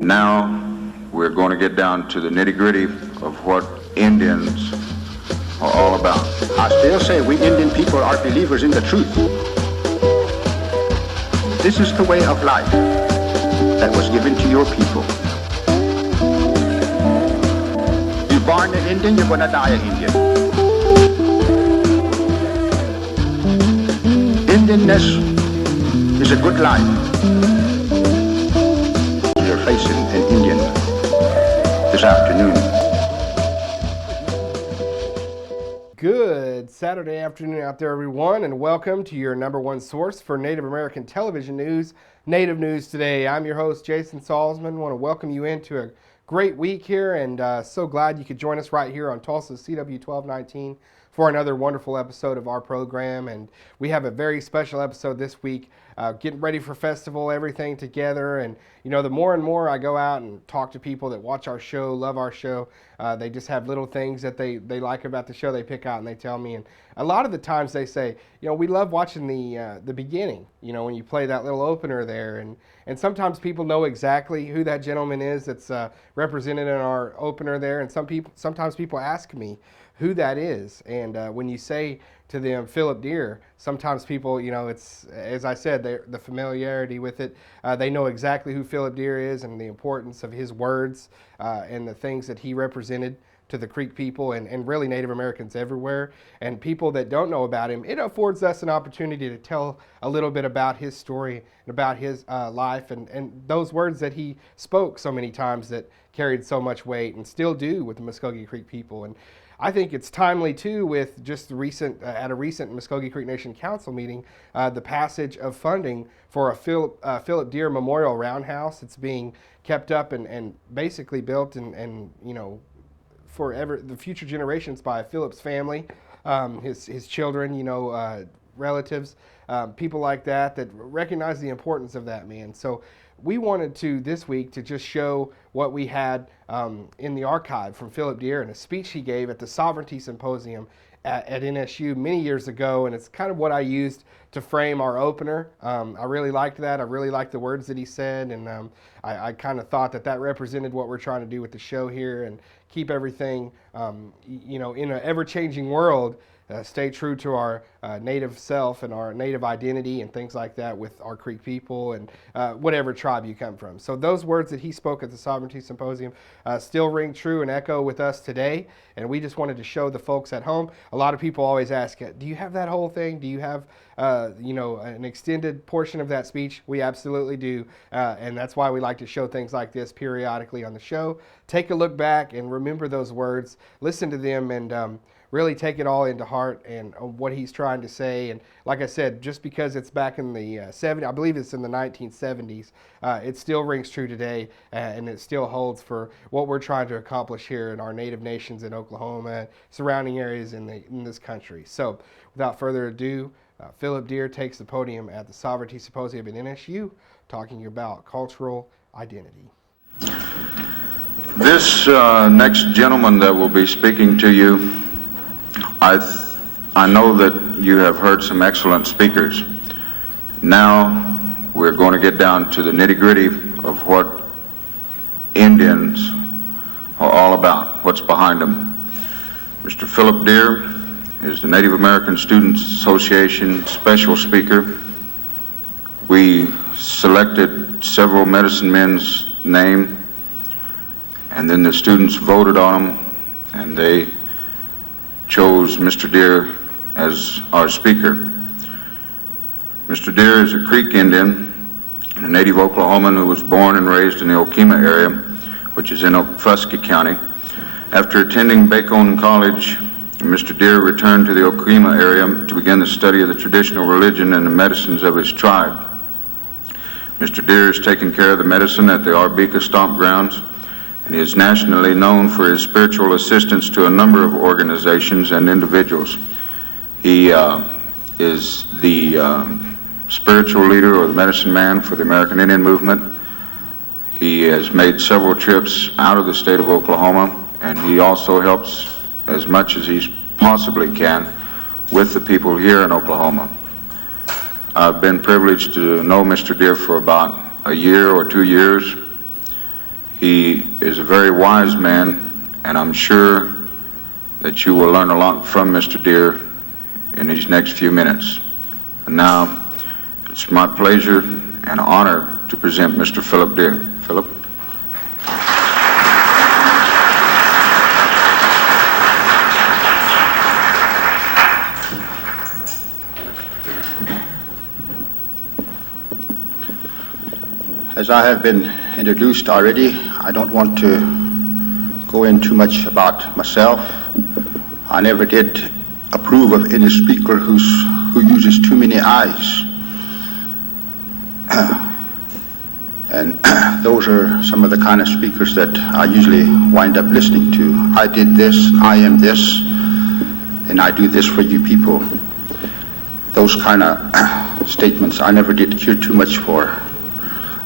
Now we're going to get down to the nitty-gritty of what Indians are all about. I still say we Indian people are believers in the truth. This is the way of life that was given to your people. You're born an Indian, you're going to die an Indian. Indianness is a good life. You're facing an Indian this afternoon. Good Saturday afternoon out there, everyone, and welcome to your number one source for Native American television news, Native News Today. I'm your host, Jason Salzman. I want to welcome you into a great week here, and so glad you could join us right here on Tulsa's CW 1219 for another wonderful episode of our program. And we have a very special episode this week, getting ready for festival, everything together. And you know, the more and more I go out and talk to people that watch our show, love our show, they just have little things that they like about the show they pick out and they tell me. And a lot of the times they say, you know, we love watching the beginning, you know, when you play that little opener there. And sometimes people know exactly who that gentleman is that's represented in our opener there. And sometimes people ask me who that is. And when you say to them Phillip Deere, sometimes people, you know, it's, as I said, the familiarity with it, they know exactly who Phillip Deere is and the importance of his words and the things that he represented to the Creek people and really Native Americans everywhere. And people that don't know about him, it affords us an opportunity to tell a little bit about his story and about his life and those words that he spoke so many times that carried so much weight and still do with the Muskogee Creek people. And I think it's timely too with just the recent, at a recent Muskogee Creek Nation Council meeting, the passage of funding for a Phillip Deere Memorial Roundhouse. It's being kept up and basically built and you know, forever, the future generations by Phillip's family, his children, you know, relatives, people like that recognize the importance of that man. So we wanted to this week to just show what we had in the archive from Phillip Deere and a speech he gave at the Sovereignty Symposium at NSU many years ago, and it's kind of what I used to frame our opener. I really liked that. I really liked the words that he said, and I kind of thought that represented what we're trying to do with the show here and keep everything, you know, in an ever-changing world, stay true to our native self and our native identity and things like that with our Creek people and whatever tribe you come from. So those words that he spoke at the Sovereignty Symposium still ring true and echo with us today. And we just wanted to show the folks at home. A lot of people always ask, do you have that whole thing? Do you have, you know, an extended portion of that speech? We absolutely do. And that's why we like to show things like this periodically on the show. Take a look back and remember those words, listen to them, and really take it all into heart and what he's trying to say. And like I said, just because it's back in the 70s, I believe it's in the 1970s, it still rings true today, and it still holds for what we're trying to accomplish here in our native nations in Oklahoma, surrounding areas in this country. So without further ado, Phillip Deere takes the podium at the Sovereignty Symposium at NSU, talking about cultural identity. This next gentleman that will be speaking to you, I know that you have heard some excellent speakers. Now we're going to get down to the nitty-gritty of what Indians are all about, what's behind them. Mr. Phillip Deere is the Native American Students Association special speaker. We selected several medicine men's names, and then the students voted on them, and they chose Mr. Deere as our speaker. Mr. Deere is a Creek Indian, a native Oklahoman who was born and raised in the Okemah area, which is in Okfuskee County. After attending Bacone College, Mr. Deere returned to the Okemah area to begin the study of the traditional religion and the medicines of his tribe. Mr. Deere is taking care of the medicine at the Arbika Stomp Grounds, and he is nationally known for his spiritual assistance to a number of organizations and individuals. He is the spiritual leader or the medicine man for the American Indian Movement. He has made several trips out of the state of Oklahoma, and he also helps as much as he possibly can with the people here in Oklahoma. I've been privileged to know Mr. Deere for about a year or 2 years, He is a very wise man, and I'm sure that you will learn a lot from Mr. Deere in these next few minutes. And now, it's my pleasure and honor to present Mr. Phillip Deere. Phillip. As I have been introduced already, I don't want to go in too much about myself. I never did approve of any speaker who uses too many I's. And those are some of the kind of speakers that I usually wind up listening to. I did this, I am this, and I do this for you people. Those kind of statements I never did care too much for.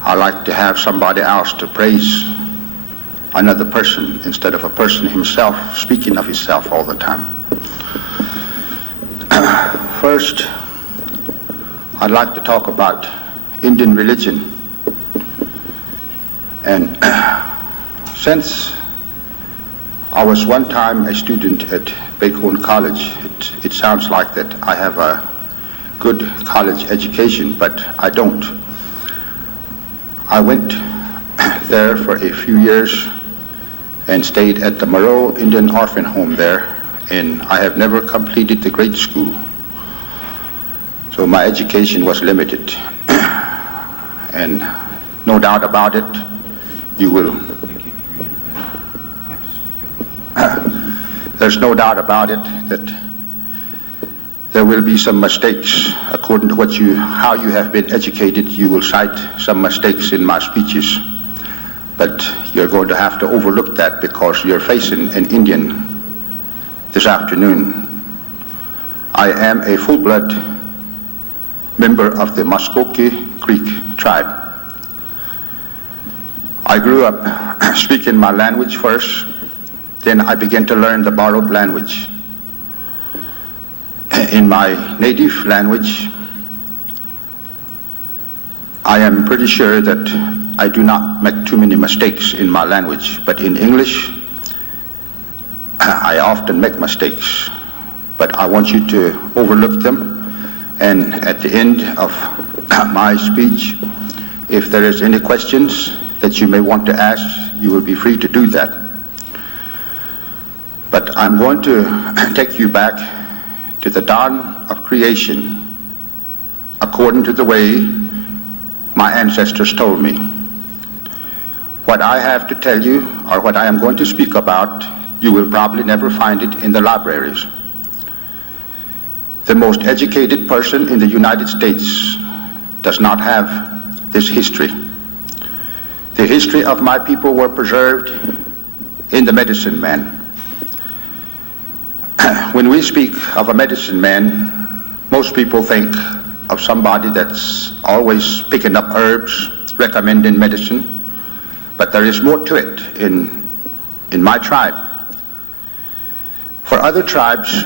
I like to have somebody else to praise another person instead of a person himself speaking of himself all the time. First, I'd like to talk about Indian religion. And since I was one time a student at Bacone College, it sounds like that I have a good college education, but I don't. I went there for a few years and stayed at the Moreau Indian Orphan Home there, and I have never completed the grade school. So my education was limited. And no doubt about it, there's no doubt about it that there will be some mistakes. According to how you have been educated, you will cite some mistakes in my speeches. But you're going to have to overlook that because you're facing an Indian this afternoon. I am a full-blood member of the Muskogee Creek tribe. I grew up speaking my language first, then I began to learn the borrowed language. In my native language, I am pretty sure that I do not make too many mistakes in my language, but in English, I often make mistakes. But I want you to overlook them, and at the end of my speech, if there is any questions that you may want to ask, you will be free to do that. But I'm going to take you back to the dawn of creation, according to the way my ancestors told me. What I have to tell you, or what I am going to speak about, you will probably never find it in the libraries. The most educated person in the United States does not have this history. The history of my people were preserved in the medicine man. When we speak of a medicine man, most people think of somebody that's always picking up herbs, recommending medicine, but there is more to it in my tribe. For other tribes,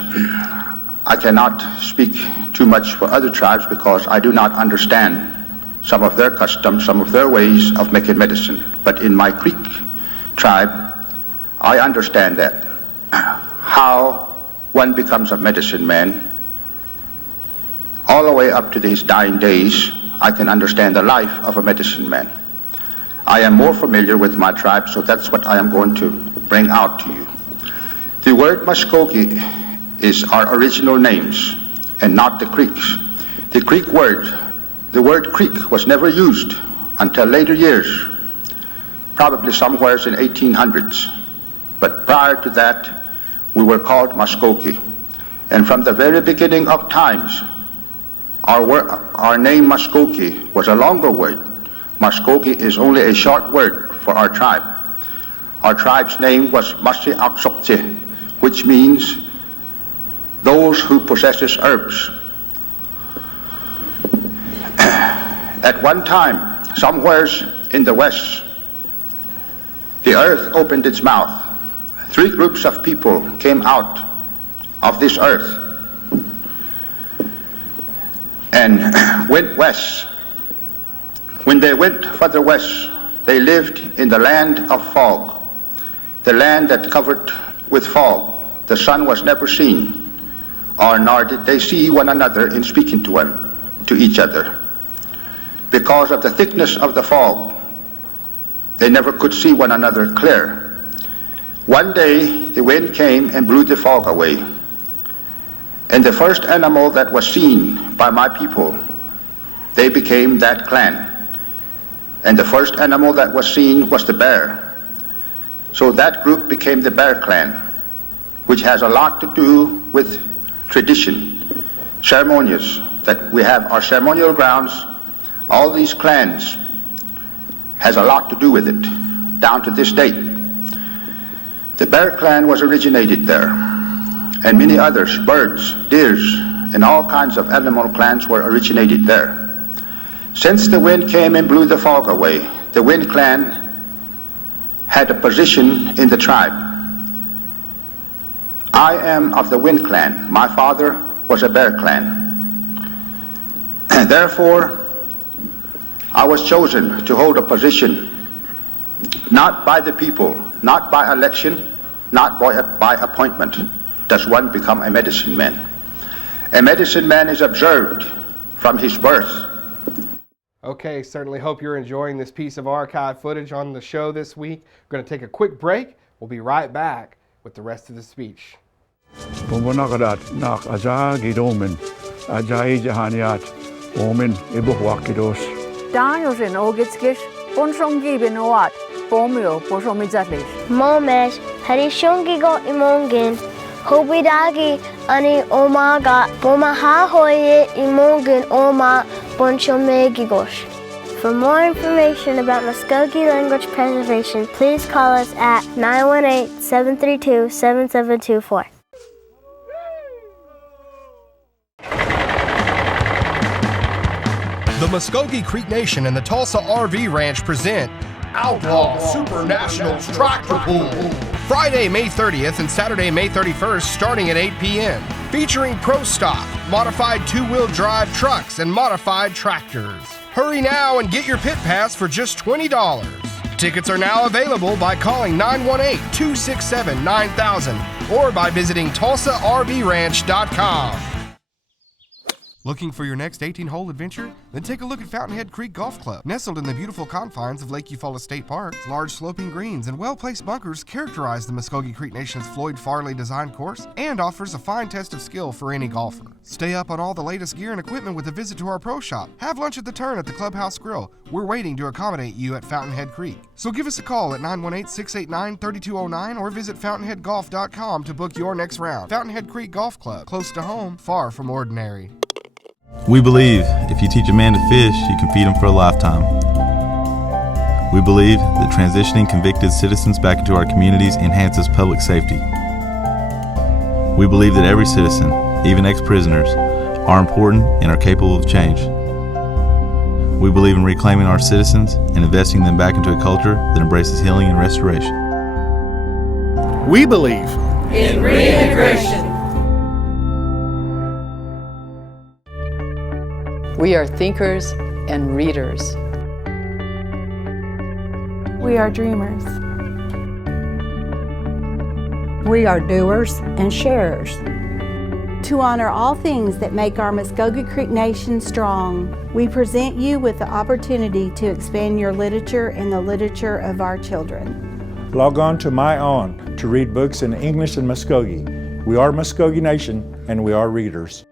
I cannot speak too much for other tribes because I do not understand some of their customs, some of their ways of making medicine. But in my Creek tribe, I understand that. How one becomes a medicine man, all the way up to his dying days, I can understand the life of a medicine man. I am more familiar with my tribe, so that's what I am going to bring out to you. The word Muskogee is our original names and not the Creeks. The word Creek was never used until later years, probably somewhere in 1800s. But prior to that, we were called Muskogee. And from the very beginning of times, our name Muskogee was a longer word. Muskogee is only a short word for our tribe. Our tribe's name was Masi-Aksokche, which means those who possesses herbs. At one time, somewheres in the west, the earth opened its mouth. 3 groups of people came out of this earth and went west. When they went further west, they lived in the land of fog, the land that covered with fog. The sun was never seen, nor did they see one another in speaking to each other. Because of the thickness of the fog, they never could see one another clear. One day, the wind came and blew the fog away. And the first animal that was seen by my people, they became that clan. And the first animal that was seen was the bear. So that group became the Bear Clan, which has a lot to do with tradition, ceremonies, that we have our ceremonial grounds. All these clans has a lot to do with it, down to this date. The Bear Clan was originated there, and many others, birds, deers, and all kinds of animal clans were originated there. Since the wind came and blew the fog away, the Wind Clan had a position in the tribe. I am of the Wind Clan. My father was a Bear Clan. And therefore, I was chosen to hold a position, not by the people, not by election, not by appointment, does one become a medicine man. A medicine man is observed from his birth. Okay, certainly hope you're enjoying this piece of archive footage on the show this week. We're going to take a quick break. We'll be right back with the rest of the speech. Momesh Harishongigo Imongin Hobidagi Ani Omaga Pomaha Hoye Imongin Oma Bonchomegigosh. For more information about Muskogee language preservation, please call us at 918-732-7724. The Muskogee Creek Nation and the Tulsa RV Ranch present Outlaw Super Nationals Tractor Pull. Friday, May 30th and Saturday, May 31st, starting at 8 p.m. Featuring Pro Stock, modified two-wheel drive trucks, and modified tractors. Hurry now and get your pit pass for just $20. Tickets are now available by calling 918-267-9000 or by visiting TulsaRVRanch.com. Looking for your next 18-hole adventure? Then take a look at Fountainhead Creek Golf Club. Nestled in the beautiful confines of Lake Eufaula State Park, large sloping greens and well-placed bunkers characterize the Muskogee Creek Nation's Floyd Farley designed course and offers a fine test of skill for any golfer. Stay up on all the latest gear and equipment with a visit to our pro shop. Have lunch at the Turn at the Clubhouse Grill. We're waiting to accommodate you at Fountainhead Creek. So give us a call at 918-689-3209 or visit fountainheadgolf.com to book your next round. Fountainhead Creek Golf Club, close to home, far from ordinary. We believe if you teach a man to fish, you can feed him for a lifetime. We believe that transitioning convicted citizens back into our communities enhances public safety. We believe that every citizen, even ex-prisoners, are important and are capable of change. We believe in reclaiming our citizens and investing them back into a culture that embraces healing and restoration. We believe in reintegration. We are thinkers and readers. We are dreamers. We are doers and sharers. To honor all things that make our Muskogee Creek Nation strong, we present you with the opportunity to expand your literature and the literature of our children. Log on to MyOn to read books in English and Muskogee. We are Muskogee Nation and we are readers.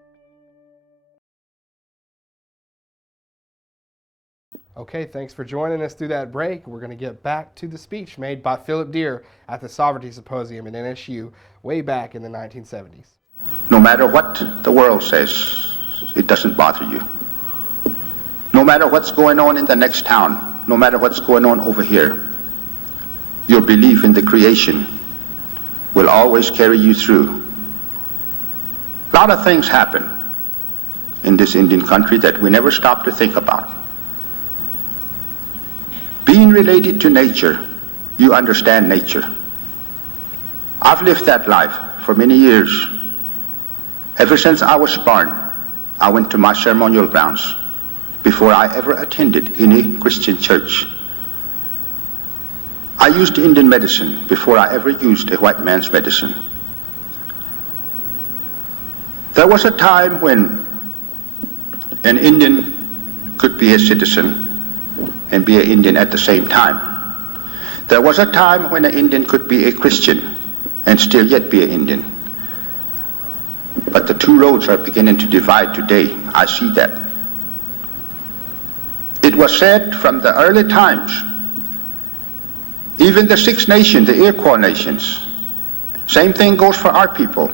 Okay, thanks for joining us through that break. We're going to get back to the speech made by Phillip Deere at the Sovereignty Symposium at NSU way back in the 1970s. No matter what the world says, it doesn't bother you. No matter what's going on in the next town, no matter what's going on over here, your belief in the creation will always carry you through. A lot of things happen in this Indian country that we never stop to think about. Being related to nature, you understand nature. I've lived that life for many years. Ever since I was born, I went to my ceremonial grounds before I ever attended any Christian church. I used Indian medicine before I ever used a white man's medicine. There was a time when an Indian could be a citizen and be an Indian at the same time. There was a time when an Indian could be a Christian and still yet be an Indian. But the two roads are beginning to divide today. I see that. It was said from the early times, even the Six Nations, the Iroquois nations, same thing goes for our people,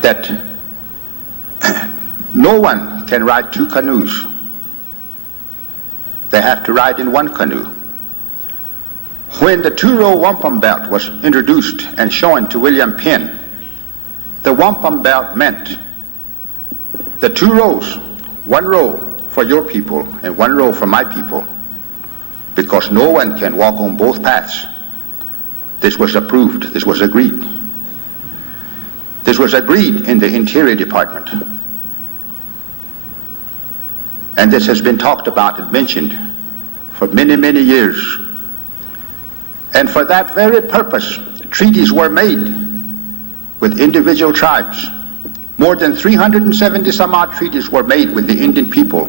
that no one can ride two canoes. They have to ride in one canoe. When the two-row wampum belt was introduced and shown to William Penn, the wampum belt meant the two rows, one row for your people and one row for my people, because no one can walk on both paths. This was approved, this was agreed. This was agreed in the Interior Department. And this has been talked about and mentioned for many, many years. And for that very purpose, treaties were made with individual tribes. More than 370 some odd treaties were made with the Indian people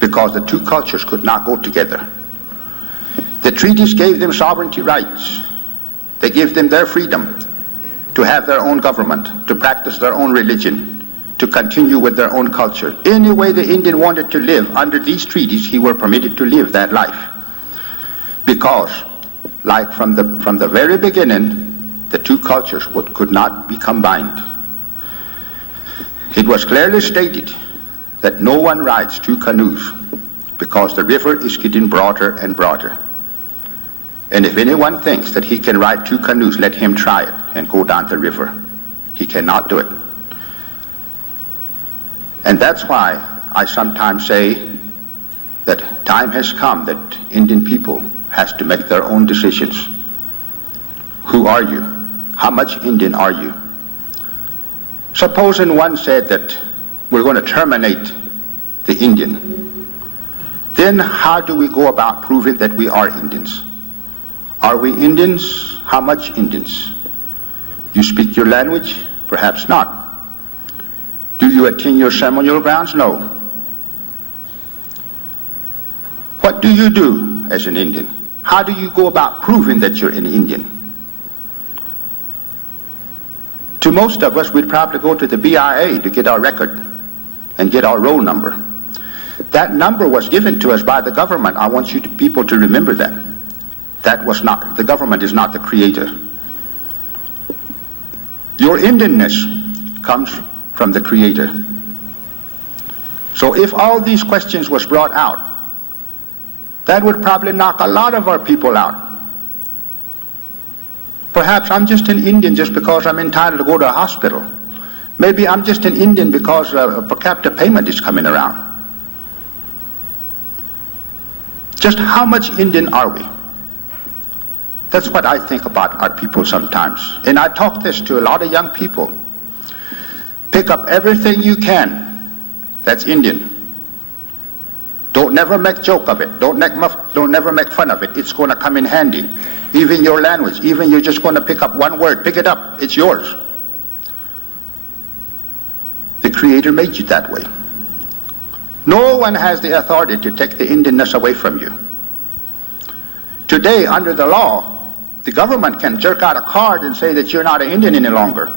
because the two cultures could not go together. The treaties gave them sovereignty rights. They gave them their freedom to have their own government, to practice their own religion, to continue with their own culture. Any way the Indian wanted to live under these treaties, he were permitted to live that life. Because, like from the very beginning, the two cultures could not be combined. It was clearly stated that no one rides two canoes because the river is getting broader and broader. And if anyone thinks that he can ride two canoes, let him try it and go down the river. He cannot do it. And that's why I sometimes say that time has come that Indian people has to make their own decisions. Who are you? How much Indian are you? Supposing one said that we're going to terminate the Indian, then how do we go about proving that we are Indians? Are we Indians? How much Indians? You speak your language? Perhaps not. Do you attend your ceremonial grounds? No. What do you do as an Indian? How do you go about proving that you're an Indian? To most of us, we'd probably go to the BIA to get our record and get our roll number. That number was given to us by the government. I want you people to remember that. That was not, the government is not the creator. Your Indianness comes from the creator. So if all these questions was brought out, that would probably knock a lot of our people out. Perhaps I'm just an Indian just because I'm entitled to go to a hospital. Maybe I'm just an Indian because per capita payment is coming around. Just how much Indian are we? That's what I think about our people sometimes. And I talk this to a lot of young people. Pick up everything you can that's Indian. Don't never make joke of it. Don't never make fun of it. It's going to come in handy. Even your language, even you're just going to pick up one word, pick it up, it's yours. The Creator made you that way. No one has the authority to take the Indianness away from you. Today, under the law, the government can jerk out a card and say that you're not an Indian any longer.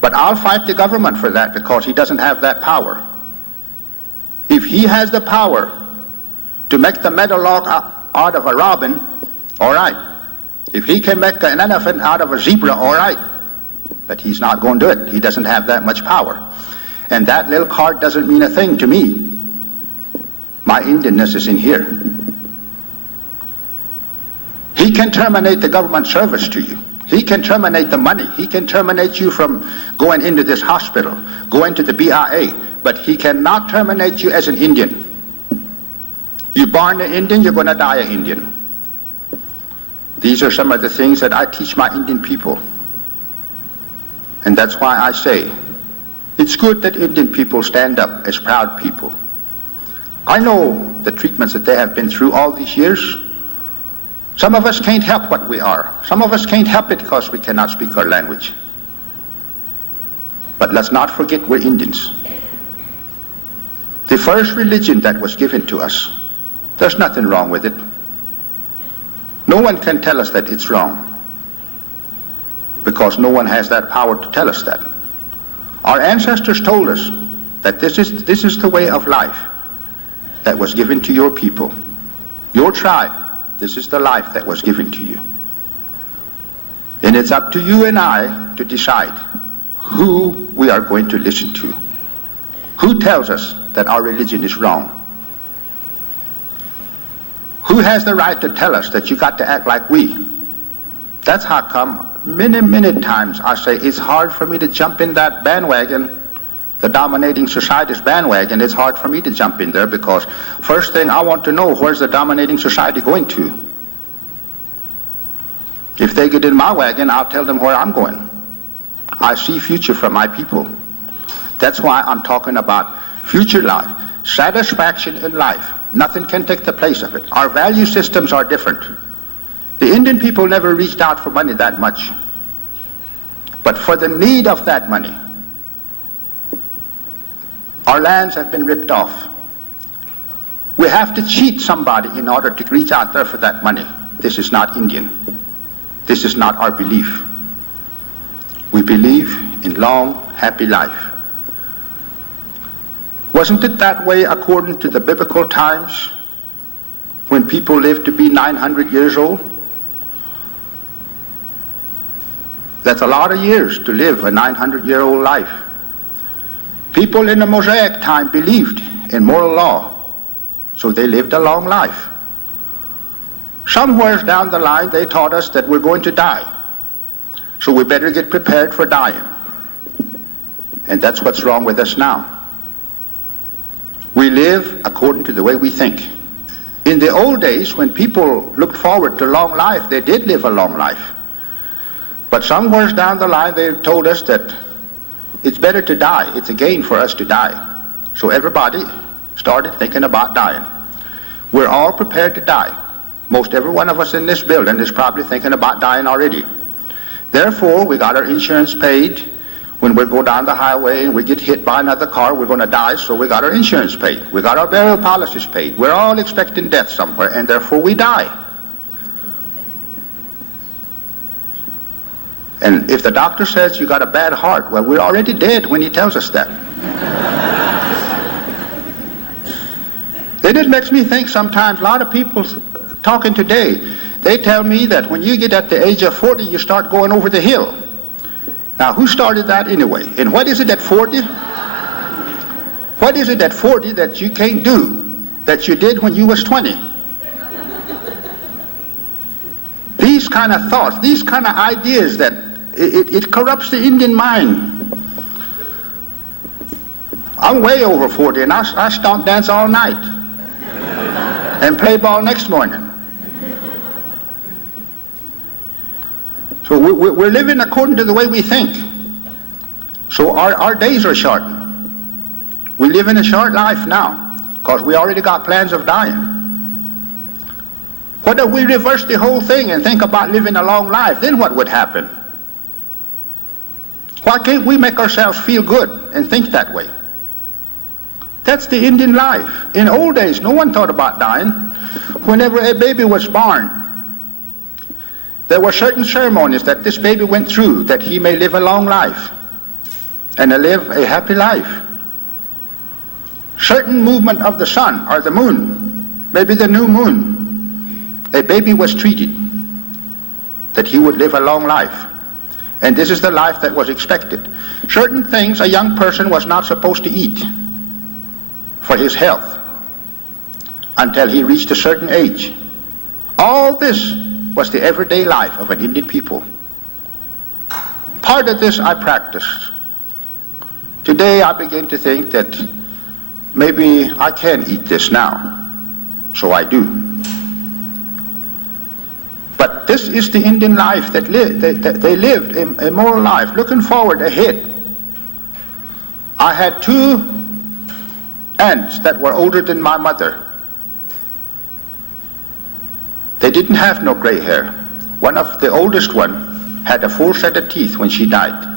But I'll fight the government for that because he doesn't have that power. If he has the power to make the meadowlark out of a robin, all right. If he can make an elephant out of a zebra, all right. But he's not going to do it. He doesn't have that much power. And that little card doesn't mean a thing to me. My Indianness is in here. He can terminate the government service to you. He can terminate the money. He can terminate you from going into this hospital, going to the BIA, but he cannot terminate you as an Indian. You're born an Indian, you're going to die an Indian. These are some of the things that I teach my Indian people. And that's why I say, it's good that Indian people stand up as proud people. I know the treatments that they have been through all these years. Some of us can't help what we are. Some of us can't help it because we cannot speak our language. But let's not forget we're Indians. The first religion that was given to us, there's nothing wrong with it. No one can tell us that it's wrong, because no one has that power to tell us that. Our ancestors told us that this is the way of life that was given to your people, your tribe. This is the life that was given to you. And it's up to you and I to decide who we are going to listen to. Who tells us that our religion is wrong? Who has the right to tell us that you got to act like we? That's how come many times I say it's hard for me to jump in that bandwagon, the dominating society's bandwagon. It's hard for me to jump in there, because first thing I want to know, where's the dominating society going to? If they get in my wagon, I'll tell them where I'm going. I see future for my people. That's why I'm talking about future life, satisfaction in life. Nothing can take the place of it. Our value systems are different. The Indian people never reached out for money that much. But for the need of that money, our lands have been ripped off. We have to cheat somebody in order to reach out there for that money. This is not Indian. This is not our belief. We believe in long, happy life. Wasn't it that way according to the biblical times, when people lived to be 900 years old? That's a lot of years to live a 900-year-old life. People in the Mosaic time believed in moral law, so they lived a long life. Somewhere down the line they taught us that we're going to die, so we better get prepared for dying. And that's what's wrong with us now. We live according to the way we think. In the old days, when people looked forward to long life, they did live a long life. But somewhere down the line they told us that it's better to die. It's a gain for us to die. So everybody started thinking about dying. We're all prepared to die. Most every one of us in this building is probably thinking about dying already. Therefore, we got our insurance paid. When we go down the highway and we get hit by another car, we're going to die, so we got our insurance paid. We got our burial policies paid. We're all expecting death somewhere, and therefore we die. And if the doctor says you got a bad heart, well, we're already dead when he tells us that. Then it makes me think sometimes, a lot of people talking today, they tell me that when you get at the age of 40, you start going over the hill. Now, who started that anyway? And what is it at 40? What is it at 40 that you can't do that you did when you was 20? These kind of thoughts, these kind of ideas, that it corrupts the Indian mind. I'm way over 40, and I stomp dance all night and play ball next morning. So we're living according to the way we think. So our days are short. We live in a short life now because we already got plans of dying. What if we reverse the whole thing and think about living a long life? Then what would happen? Why can't we make ourselves feel good and think that way? That's the Indian life. In old days, no one thought about dying. Whenever a baby was born, there were certain ceremonies that this baby went through that he may live a long life and live a happy life. Certain movement of the sun or the moon, maybe the new moon, a baby was treated that he would live a long life. And this is the life that was expected. Certain things a young person was not supposed to eat for his health until he reached a certain age. All this was the everyday life of an Indian people. Part of this I practiced. Today I begin to think that maybe I can eat this now, so I do. But this is the Indian life that they lived, a moral life, looking forward ahead. I had two aunts that were older than my mother. They didn't have no gray hair. One of the oldest one had a full set of teeth when she died.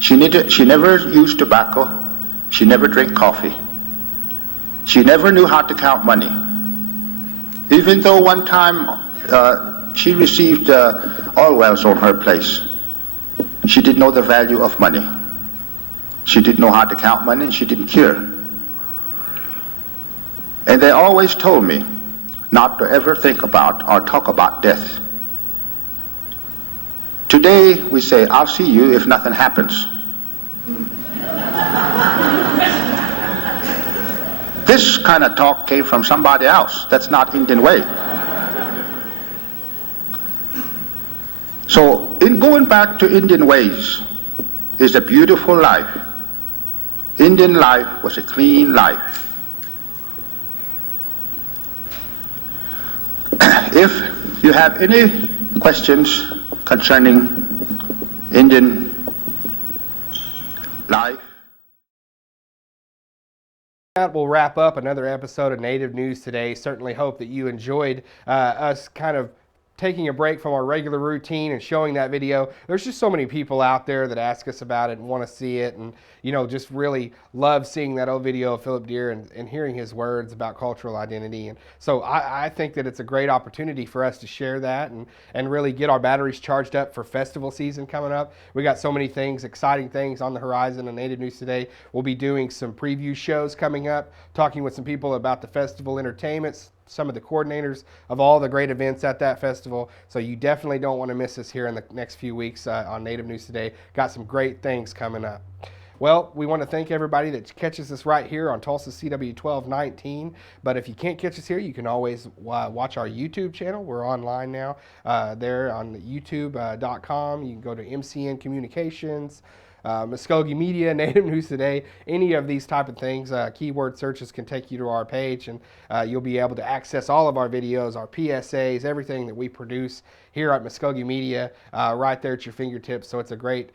She never used tobacco. She never drank coffee. She never knew how to count money. Even though one time she received oil wells on her place, she didn't know the value of money. She didn't know how to count money, and she didn't care. And they always told me not to ever think about or talk about death. Today we say, I'll see you if nothing happens. This kind of talk came from somebody else. That's not Indian way. So in going back to Indian ways is a beautiful life. Indian life was a clean life. If you have any questions concerning Indian life, That will wrap up another episode of Native News today. Certainly hope that you enjoyed us kind of taking a break from our regular routine and showing that video. There's just so many people out there that ask us about it and want to see it, and just really love seeing that old video of Phillip Deere and hearing his words about cultural identity. And so I think that it's a great opportunity for us to share that and really get our batteries charged up for festival season coming up. We got so many things, exciting things on the horizon in Native News Today. We'll be doing some preview shows coming up, talking with some people about the festival entertainments, some of the coordinators of all the great events at that festival. So you definitely don't want to miss us here in the next few weeks on Native News Today. Got some great things coming up. Well, we want to thank everybody that catches us right here on Tulsa CW 1219. But if you can't catch us here, you can always watch our YouTube channel. We're online now there on youtube.com. You can go to MCN Communications, Muskogee Media, Native News Today, any of these type of things. Keyword searches can take you to our page, and you'll be able to access all of our videos, our PSAs, everything that we produce here at Muskogee Media right there at your fingertips. So it's a great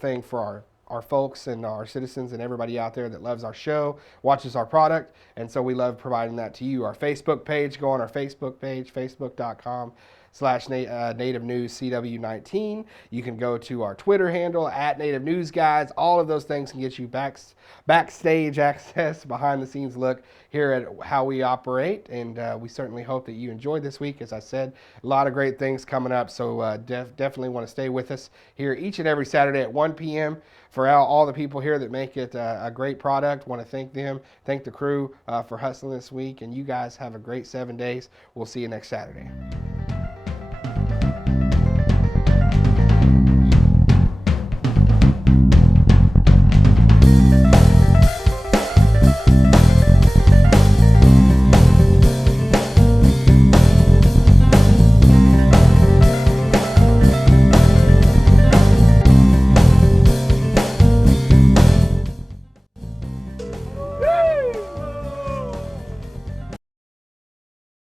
thing for our folks and our citizens and everybody out there that loves our show, watches our product, and so we love providing that to you. Our Facebook page, go on our Facebook page, facebook.com/Native News CW19. You can go to our Twitter handle @Native News Guys. All of those things can get you backstage access, behind the scenes look here at how we operate, and we certainly hope that you enjoyed this week. As I said, a lot of great things coming up, so definitely want to stay with us here each and every Saturday at 1 p.m. For all the people here that make it a great product. Want to thank them, thank the crew for hustling this week, and you guys have a great 7 days. We'll see you next Saturday.